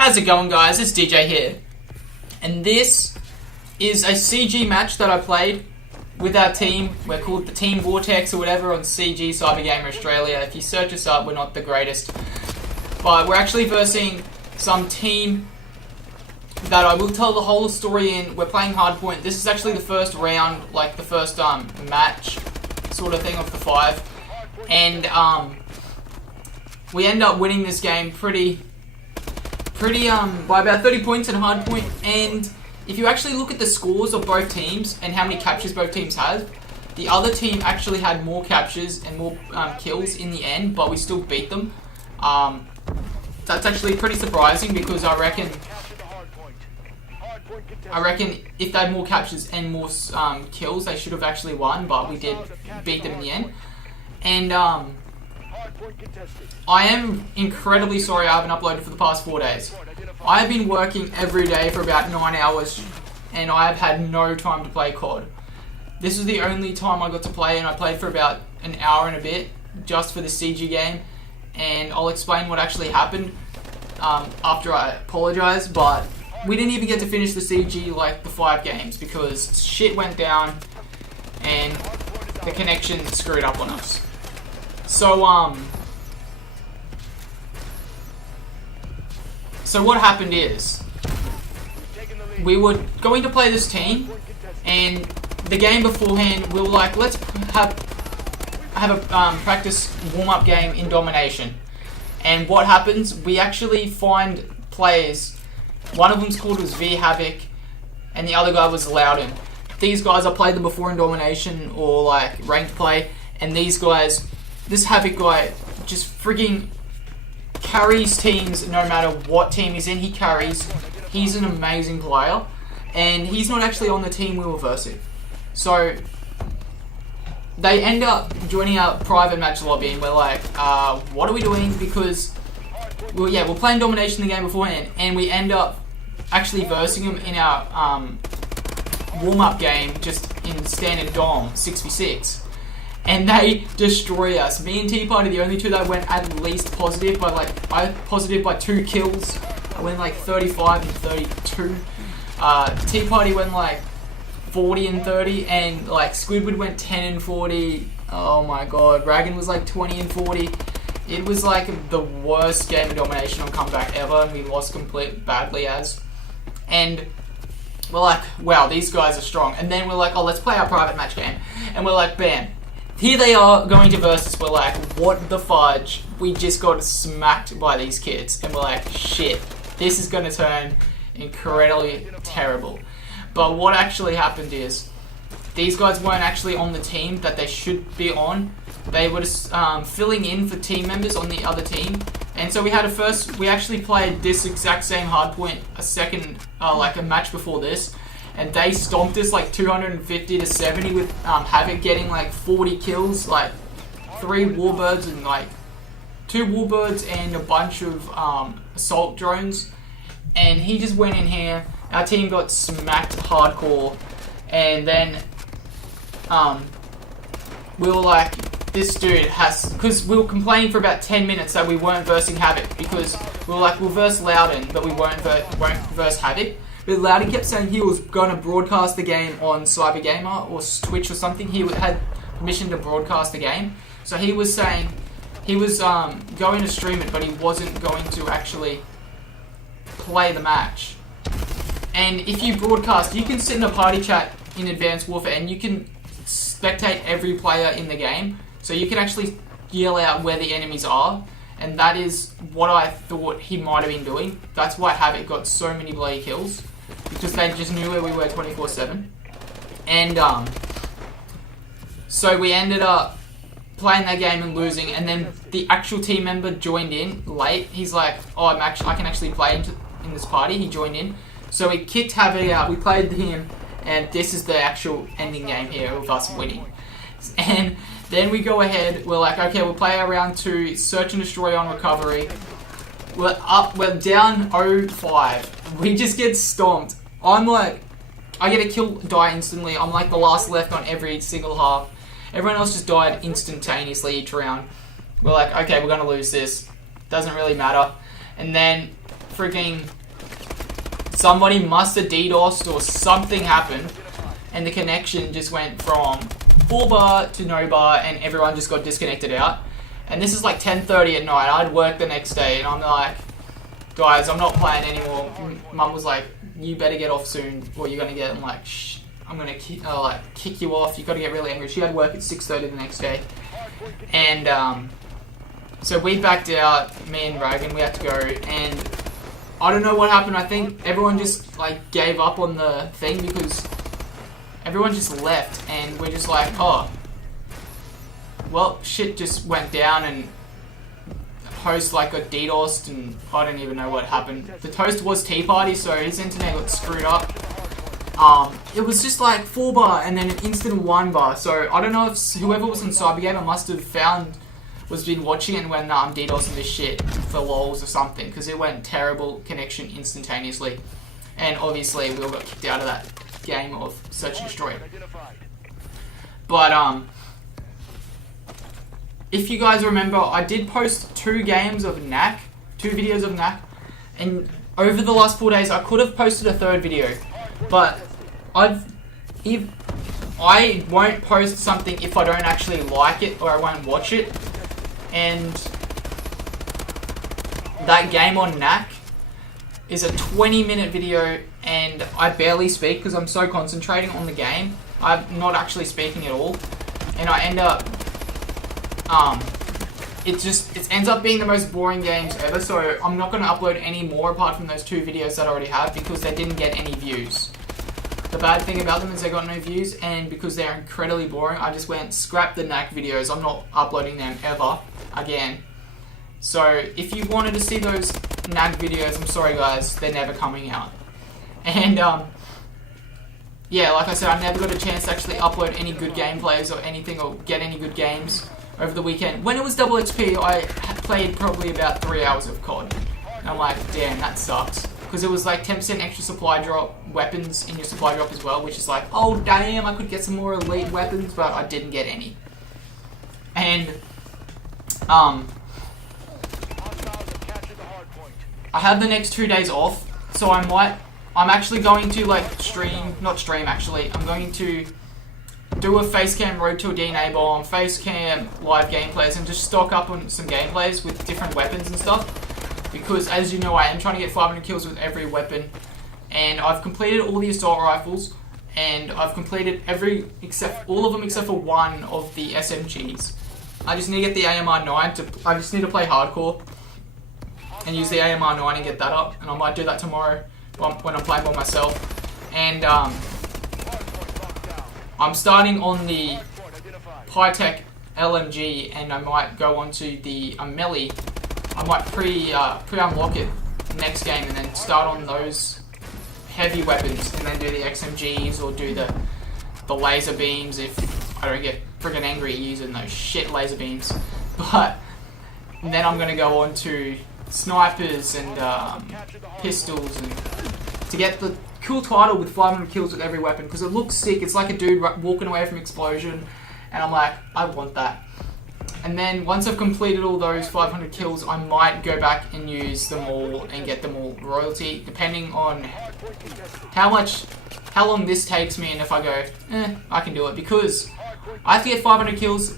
How's it going, guys? It's DJ here. And this is a CG match that I played with our team. We're called the Team Vortex or whatever on CG Cyber Gamer Australia. If you search us up, we're not the greatest. But we're actually versing some team that I will tell the whole story in. We're playing Hardpoint. This is actually the first round, like the first match sort of thing of the 5. And we end up winning this game pretty by about 30 points in Hardpoint. And if you actually look at the scores of both teams and how many captures both teams have, the other team actually had more captures and more kills in the end, but we still beat them. That's actually pretty surprising because I reckon if they had more captures and more kills, they should have actually won, but we did beat them in the end. And I am incredibly sorry I haven't uploaded for the past 4 days. I have been working every day for about 9 hours, and I have had no time to play COD. This was the only time I got to play, and I played for about an hour and a bit, just for the CG game. And I'll explain what actually happened after I apologize, but we didn't even get to finish the CG like the 5 games, because shit went down, and the connection screwed up on us. So what happened is, we were going to play this team, and the game beforehand, we were like, let's have a practice warm-up game in domination. And what happens, we actually find players. One of them's called was V Havoc, and the other guy was Loudon. These guys, I played them before in domination or like ranked play, and these guys, this Havoc guy just frigging carries teams no matter what team he's in. He carries. He's an amazing player, and he's not actually on the team we were versing. So they end up joining our private match lobby, and we're like, what are we doing? Because we're playing domination the game beforehand, and we end up actually versing them in our warm-up game, just in standard dom 6v6. And they destroy us. Me and Tea Party, the only two that went at least positive by positive by 2 kills. I went like 35 and 32. Tea Party went like 40 and 30, and like Squidward went 10 and 40. Oh my god, Dragon was like 20 and 40. It was like the worst game of domination on comeback ever, and we lost badly as. And we're like, wow, these guys are strong. And then we're like, oh, let's play our private match game. And we're like, bam. Here they are going to versus. We're like, what the fudge? We just got smacked by these kids. And we're like, shit, this is going to turn incredibly terrible. But what actually happened is, these guys weren't actually on the team that they should be on. They were just filling in for team members on the other team. And so we actually played this exact same Hardpoint a match before this. And they stomped us like 250 to 70 with Havoc getting like 40 kills, like 3 warbirds and like 2 warbirds and a bunch of assault drones. And he just went in here. Our team got smacked hardcore. And then we were like, this dude has, because we were complaining for about 10 minutes that we weren't versing Havoc, because we were like, we'll verse Loudon, but we won't verse Havoc. But Loudon kept saying he was going to broadcast the game on Cyber Gamer or Twitch or something. He had permission to broadcast the game. So he was saying he was going to stream it, but he wasn't going to actually play the match. And if you broadcast, you can sit in a party chat in Advanced Warfare, and you can spectate every player in the game. So you can actually yell out where the enemies are. And that is what I thought he might have been doing. That's why Havoc got so many bloody kills. Because they just knew where we were 24/7. And so we ended up playing that game and losing. And then the actual team member joined in late. He's like, oh, I can actually play in this party. He joined in. So we kicked Havoc out. We played him. And this is the actual ending game here of us winning. And then we go ahead, we're like, okay, we'll play our round 2, search and destroy on recovery. We're down 0-5. We just get stomped. I'm like, I get a kill, die instantly. I'm like the last left on every single half. Everyone else just died instantaneously each round. We're like, okay, we're going to lose this. Doesn't really matter. And then freaking somebody must have DDoSed or something happened, and the connection just went from full bar to no bar, and everyone just got disconnected out. And this is like 10:30 at night. I'd work the next day, and I'm like, guys, I'm not playing anymore. Mum was like, you better get off soon, or you're gonna get. I'm like, shh, I'm gonna kick you off. You got to get really angry. She had work at 6:30 the next day, and so we backed out. Me and Reagan, we had to go, and I don't know what happened. I think everyone just like gave up on the thing because everyone just left, and we're just like, oh, well, shit just went down, and host like got DDoSed, and I don't even know what happened. The host was Tea Party, so his internet got screwed up. It was just like 4 bar and then an instant 1 bar. So I don't know if whoever was in Cybergamer must have been watching it and went, nah, I'm DDoSing this shit for lols or something, because it went terrible connection instantaneously, and obviously we all got kicked out of that game of Search and Destroy. But if you guys remember, I did post 2 videos of NAC, and over the last 4 days I could have posted a 3rd video, but I won't post something if I don't actually like it or I won't watch it. And that game on NAC is a 20-minute video, and I barely speak because I'm so concentrating on the game. I'm not actually speaking at all, and I end up it ends up being the most boring games ever. So I'm not going to upload any more apart from those 2 videos that I already have, because they didn't get any views. The bad thing about them is they got no views, and because they're incredibly boring, I just went, scrap the NAC videos. I'm not uploading them ever again. So if you wanted to see those NAC videos, I'm sorry guys, they're never coming out. And yeah, like I said, I never got a chance to actually upload any good gameplays or anything, or get any good games over the weekend. When it was double XP, I played probably about 3 hours of COD. And I'm like, damn, that sucks. Because it was like 10% extra supply drop, weapons in your supply drop as well, which is like, oh damn, I could get some more elite weapons, but I didn't get any. And I have the next 2 days off, so I'm actually going to like I'm going to do a facecam road to a DNA bomb, facecam live gameplays, and just stock up on some gameplays with different weapons and stuff. Because as you know, I am trying to get 500 kills with every weapon, and I've completed all the assault rifles, and I've completed all of them except for 1 of the SMGs. I just need to get the AMR9 I just need to play hardcore and use the AMR9 and get that up, and I might do that tomorrow when I'm playing by myself. And I'm starting on the Pytech LMG, and I might go on to the melee. I might pre-unlock it next game and then start on those heavy weapons, and then do the XMGs or do the laser beams if I don't get friggin' angry using those shit laser beams. But then I'm gonna go on to snipers and pistols, and to get the cool title with 500 kills with every weapon, because it looks sick. It's like a dude walking away from explosion, and I'm like, I want that. And then once I've completed all those 500 kills, I might go back and use them all and get them all royalty, depending on how long this takes me, and if I go, I can do it, because I have to get 500 kills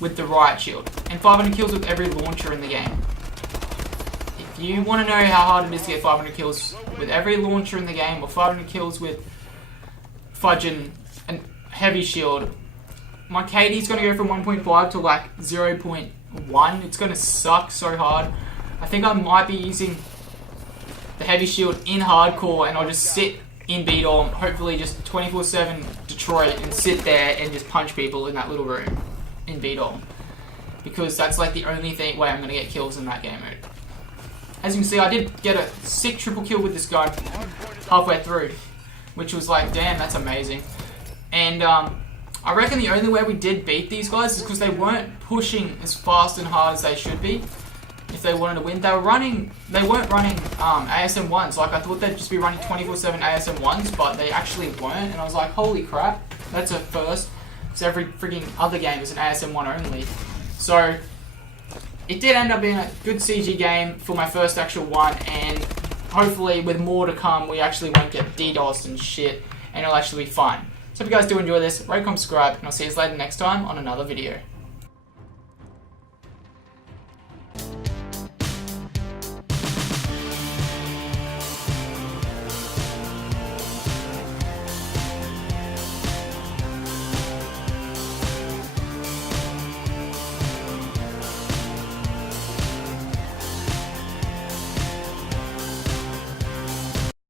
with the riot shield, and 500 kills with every launcher in the game. If you want to know how hard it is to get 500 kills with every launcher in the game, or 500 kills with fudging and heavy shield, my KD is going to go from 1.5 to like 0.1. It's going to suck so hard. I think I might be using the heavy shield in hardcore, and I'll just sit in B-Dorm, hopefully just 24/7 Detroit, and sit there and just punch people in that little room in B-Dorm. Because that's like the only way I'm going to get kills in that game mode. As you can see, I did get a sick triple kill with this gun halfway through, which was like, damn, that's amazing. And I reckon the only way we did beat these guys is because they weren't pushing as fast and hard as they should be. If they wanted to win, they weren't running ASM1s. Like, I thought they'd just be running 24/7 ASM1s, but they actually weren't. And I was like, holy crap, that's a first. Because every freaking other game is an ASM1 only. So it did end up being a good CG game for my first actual one, and hopefully with more to come, we actually won't get DDoSed and shit, and it'll actually be fun. So if you guys do enjoy this, rate, comment, subscribe, and I'll see you later next time on another video.